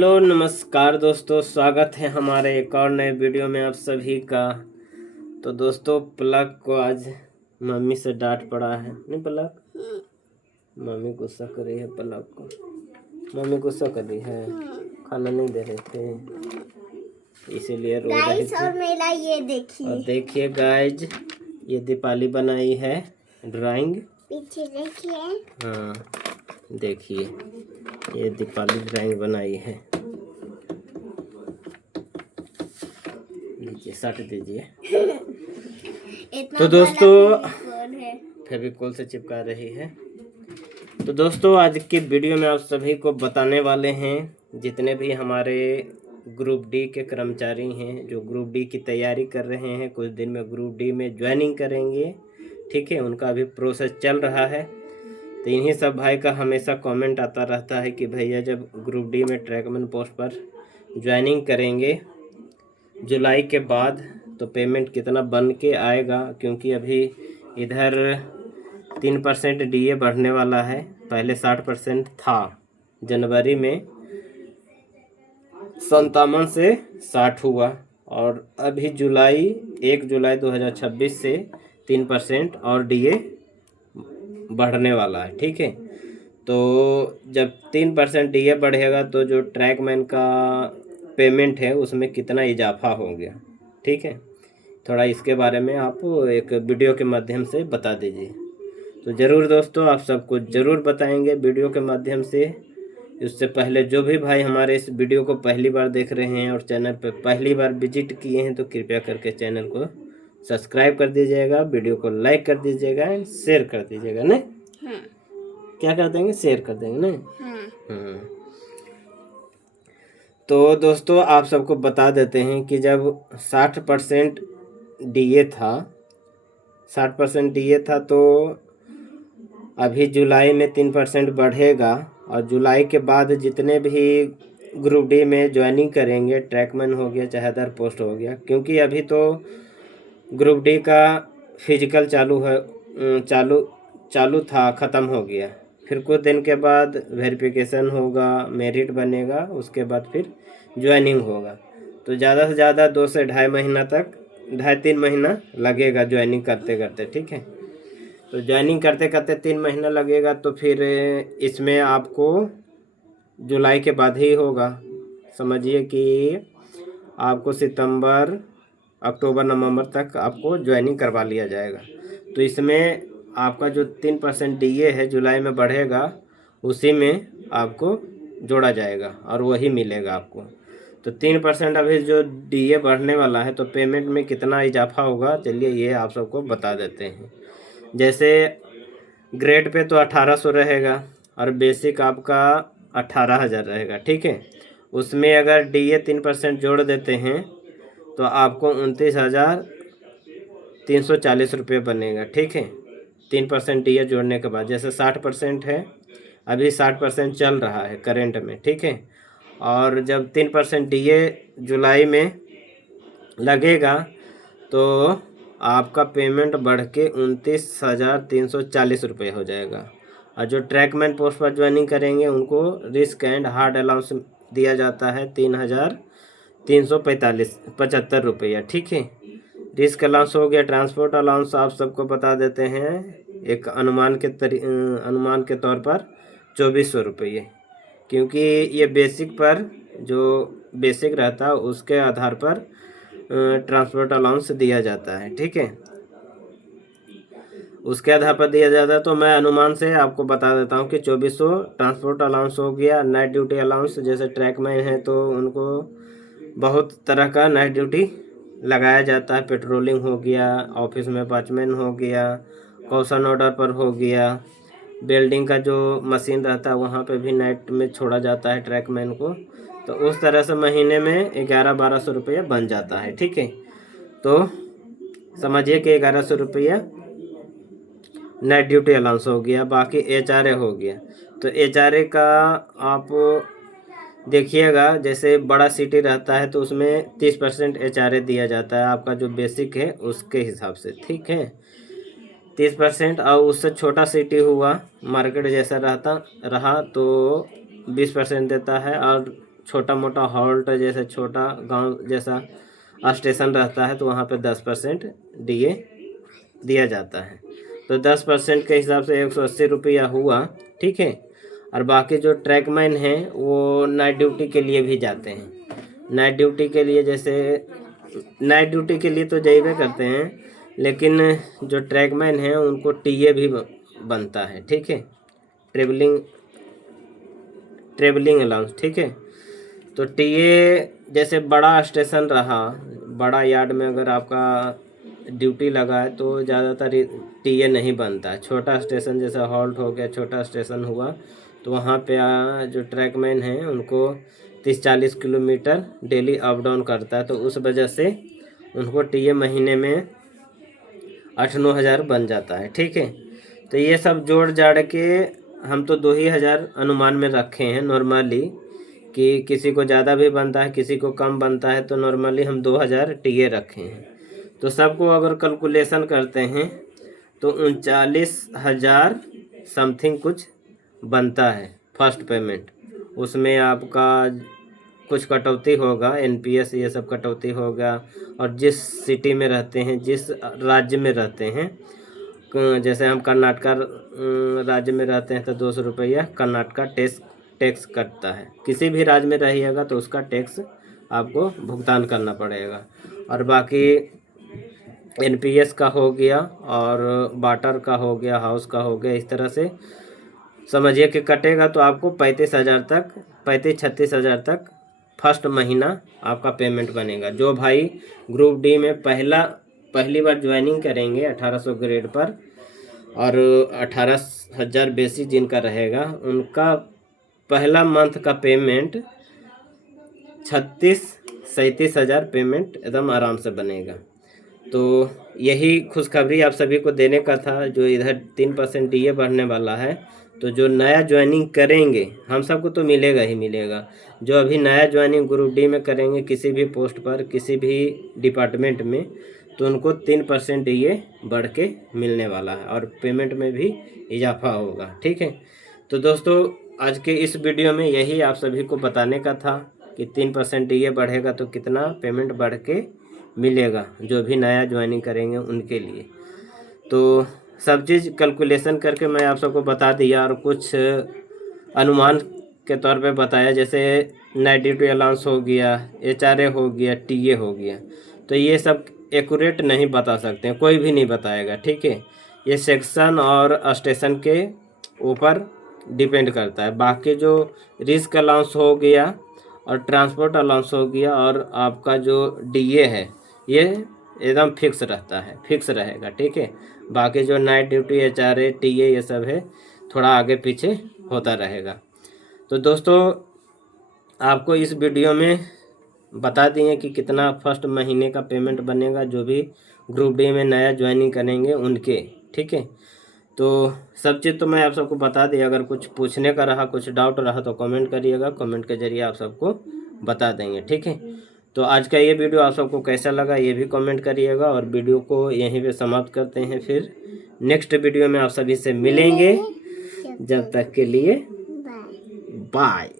Hello नमस्कार दोस्तों, स्वागत है हमारे एक और नए वीडियो में आप सभी का। तो दोस्तों, पलक को आज मम्मी से डांट पड़ा है। नहीं पलक, मम्मी गुस्सा कर रही है पलक को। मम्मी गुस्सा कर रही है, खाना नहीं दे रहे थे इसीलिए रो रही थी। और मेरा ये देखिए, और देखिए गाइज, ये दीपाली बनाई है ड्राइंग। पीछे देखिए। हाँ देखिए, ये दीपाली ड्राइंग बनाई है। लीजिए सट दीजिए। तो दोस्तों, फेविकोल से चिपका रही है। तो दोस्तों, आज की वीडियो में आप सभी को बताने वाले हैं, जितने भी हमारे ग्रुप डी के कर्मचारी हैं जो ग्रुप डी की तैयारी कर रहे हैं, कुछ दिन में ग्रुप डी में ज्वाइनिंग करेंगे, ठीक है, उनका अभी प्रोसेस चल रहा है। तो इन्हीं सब भाई का हमेशा कमेंट आता रहता है कि भैया जब ग्रुप डी में ट्रैकमैन पोस्ट पर ज्वाइनिंग करेंगे जुलाई के बाद तो पेमेंट कितना बन के आएगा, क्योंकि अभी इधर 3% डीए बढ़ने वाला है। पहले 60% था, जनवरी में 57 से 60 हुआ, और अभी 1 जुलाई 2026 से 3% और डीए बढ़ने वाला है, ठीक है। तो जब 3% डीए बढ़ेगा तो जो ट्रैकमैन का पेमेंट है उसमें कितना इजाफा हो गया, ठीक है। थोड़ा इसके बारे में आप एक वीडियो के माध्यम से बता दीजिए। तो ज़रूर दोस्तों, आप सबको ज़रूर बताएंगे वीडियो के माध्यम से। इससे पहले जो भी भाई हमारे इस वीडियो को पहली बार देख रहे हैं और चैनल पर पहली बार विजिट किए हैं तो कृपया करके चैनल को सब्सक्राइब कर दीजिएगा, वीडियो को लाइक कर दीजिएगा एंड शेयर कर दीजिएगा। नहीं क्या कर देंगे, शेयर कर देंगे। नहीं तो दोस्तों, आप सबको बता देते हैं कि जब 60% डीए था 60% डीए था तो अभी जुलाई में 3% बढ़ेगा, और जुलाई के बाद जितने भी ग्रुप डी में ज्वाइनिंग करेंगे, ट्रैकमैन हो गया चाहे अदर पोस्ट हो गया, क्योंकि अभी तो ग्रुप डी का फिजिकल चालू था, ख़त्म हो गया। फिर कुछ दिन के बाद वेरिफिकेशन होगा, मेरिट बनेगा, उसके बाद फिर ज्वाइनिंग होगा। तो ज़्यादा से ज़्यादा 2 से 2.5 महीना तक, 2.5-3 महीना लगेगा ज्वाइनिंग करते करते, ठीक है। तो ज्वाइनिंग करते करते 3 महीना लगेगा, तो फिर इसमें आपको जुलाई के बाद ही होगा। समझिए कि आपको सितंबर, अक्टूबर, नवंबर तक आपको ज्वाइनिंग करवा लिया जाएगा। तो इसमें आपका जो 3% डीए है जुलाई में बढ़ेगा, उसी में आपको जोड़ा जाएगा और वही मिलेगा आपको। तो 3% अभी जो डीए बढ़ने वाला है, तो पेमेंट में कितना इजाफा होगा, चलिए ये आप सबको बता देते हैं। जैसे ग्रेड पे तो 1800 रहेगा और बेसिक आपका 18,000 रहेगा, ठीक है। उसमें अगर डीए 3% जोड़ देते हैं तो आपको 29,340 रुपये बनेगा, ठीक है। 3% डीए जोड़ने के बाद, जैसे 60% है, अभी 60% चल रहा है करेंट में, ठीक है। और जब 3% डीए जुलाई में लगेगा तो आपका पेमेंट बढ़ के 29,340 रुपये हो जाएगा। और जो ट्रैकमैन पोस्ट पर ज्वाइनिंग करेंगे उनको रिस्क एंड हार्ड अलाउंस दिया जाता है 3,345 रुपया, ठीक है। रिस्क अलाउंस हो गया। ट्रांसपोर्ट अलाउंस आप सबको बता देते हैं, एक अनुमान के तौर पर 2400 रुपये, क्योंकि ये बेसिक पर जो बेसिक रहता है उसके आधार पर ट्रांसपोर्ट अलाउंस दिया जाता है, ठीक है। उसके आधार पर दिया जाता है, तो मैं अनुमान से आपको बता देता हूँ कि 2400 ट्रांसपोर्ट अलाउंस हो गया। नाइट ड्यूटी अलाउंस, जैसे ट्रैकमैन है तो उनको बहुत तरह का नाइट ड्यूटी लगाया जाता है। पेट्रोलिंग हो गया, ऑफिस में वॉचमैन हो गया, कॉशन ऑर्डर पर हो गया, बिल्डिंग का जो मशीन रहता है वहाँ पे भी नाइट में छोड़ा जाता है ट्रैकमैन को। तो उस तरह से महीने में 1100-1200 रुपया बन जाता है, ठीक है। तो समझिए कि 1100 रुपया नाइट ड्यूटी अलाउंस हो गया। बाकी एचआरए हो गया। तो एचआरए का आप देखिएगा, जैसे बड़ा सिटी रहता है तो उसमें 30% एचआरए दिया जाता है, आपका जो बेसिक है उसके हिसाब से, ठीक है, 30%। और उससे छोटा सिटी हुआ, मार्केट जैसा रहा तो 20% देता है, और छोटा मोटा हॉल्ट जैसे छोटा गांव जैसा स्टेशन रहता है तो वहाँ पे 10% DA दिया जाता है। तो 10% के हिसाब से 180 रुपया हुआ, ठीक है। और बाकी जो ट्रैकमैन हैं वो नाइट ड्यूटी के लिए भी जाते हैं। नाइट ड्यूटी के लिए जैसे नाइट ड्यूटी के लिए तो जाइबे करते हैं, लेकिन जो ट्रैकमैन हैं उनको टीए भी बनता है, ठीक है। ट्रेवलिंग अलाउंस, ठीक है। तो टीए जैसे बड़ा स्टेशन रहा, बड़ा यार्ड में अगर आपका ड्यूटी लगा है तो ज़्यादातर टीए नहीं बनता है। छोटा स्टेशन जैसे हॉल्ट हो गया, छोटा स्टेशन हुआ, तो वहाँ पे जो ट्रैकमैन हैं उनको 30-40 किलोमीटर डेली अप डाउन करता है, तो उस वजह से उनको टीए महीने में 8-9 हज़ार बन जाता है, ठीक है। तो ये सब जोड़ जाड़ के हम तो 2 ही हज़ार अनुमान में रखे हैं नॉर्मली, कि किसी को ज़्यादा भी बनता है किसी को कम बनता है, तो नॉर्मली हम 2000 टीए रखे हैं। तो सबको अगर कैलकुलेशन करते हैं तो 39,000 समथिंग कुछ बनता है फर्स्ट पेमेंट। उसमें आपका कुछ कटौती होगा, NPS ये सब कटौती होगा, और जिस सिटी में रहते हैं, जिस राज्य में रहते हैं, जैसे हम कर्नाटका राज्य में रहते हैं तो 200 रुपया कर्नाटका टैक्स कटता है। किसी भी राज्य में रहिएगा तो उसका टैक्स आपको भुगतान करना पड़ेगा। और बाकी NPS का हो गया और वाटर का हो गया, हाउस का हो गया, इस तरह से समझिए कि कटेगा तो आपको 35-36 हज़ार तक फर्स्ट महीना आपका पेमेंट बनेगा। जो भाई ग्रुप डी में पहली बार ज्वाइनिंग करेंगे 1800 ग्रेड पर, और 18,000 बेसिक जिनका रहेगा उनका पहला मंथ का पेमेंट 36-37 हज़ार पेमेंट एकदम आराम से बनेगा। तो यही खुशखबरी आप सभी को देने का था। जो इधर 3% DA बढ़ने वाला है, तो जो नया ज्वाइनिंग करेंगे हम सबको तो मिलेगा ही मिलेगा। जो अभी नया ज्वाइनिंग ग्रुप डी में करेंगे किसी भी पोस्ट पर, किसी भी डिपार्टमेंट में, तो उनको 3% DA बढ़ के मिलने वाला है और पेमेंट में भी इजाफा होगा, ठीक है। तो दोस्तों आज के इस वीडियो में यही आप सभी को बताने का था कि 3% DA बढ़ेगा तो कितना पेमेंट बढ़ के मिलेगा जो भी नया ज्वाइनिंग करेंगे उनके लिए। तो सब चीज़ कैलकुलेशन करके मैं आप सबको बता दिया, और कुछ अनुमान के तौर पे बताया, जैसे नाइट ड्यूटी अलाउंस हो गया, HRA हो गया, टीए हो गया। तो ये सब एक्यूरेट नहीं बता सकते, कोई भी नहीं बताएगा, ठीक है। ये सेक्शन और स्टेशन के ऊपर डिपेंड करता है। बाकी जो रिस्क अलाउंस हो गया और ट्रांसपोर्ट अलाउंस हो गया और आपका जो DA है ये एकदम फिक्स रहता है, फिक्स रहेगा, ठीक है। बाकी जो नाइट ड्यूटी, HRA, टीए ये सब है थोड़ा आगे पीछे होता रहेगा। तो दोस्तों आपको इस वीडियो में बता दिए कि कितना फर्स्ट महीने का पेमेंट बनेगा जो भी ग्रुप डी में नया ज्वाइनिंग करेंगे उनके, ठीक है। तो सब चीज़ तो मैं आप सबको बता दिया। अगर कुछ पूछने का रहा, कुछ डाउट रहा तो कमेंट करिएगा, कमेंट के जरिए आप सबको बता देंगे, ठीक है। तो आज का ये वीडियो आप सबको कैसा लगा ये भी कमेंट करिएगा, और वीडियो को यहीं पे समाप्त करते हैं। फिर नेक्स्ट वीडियो में आप सभी से मिलेंगे, जब तक के लिए बाय।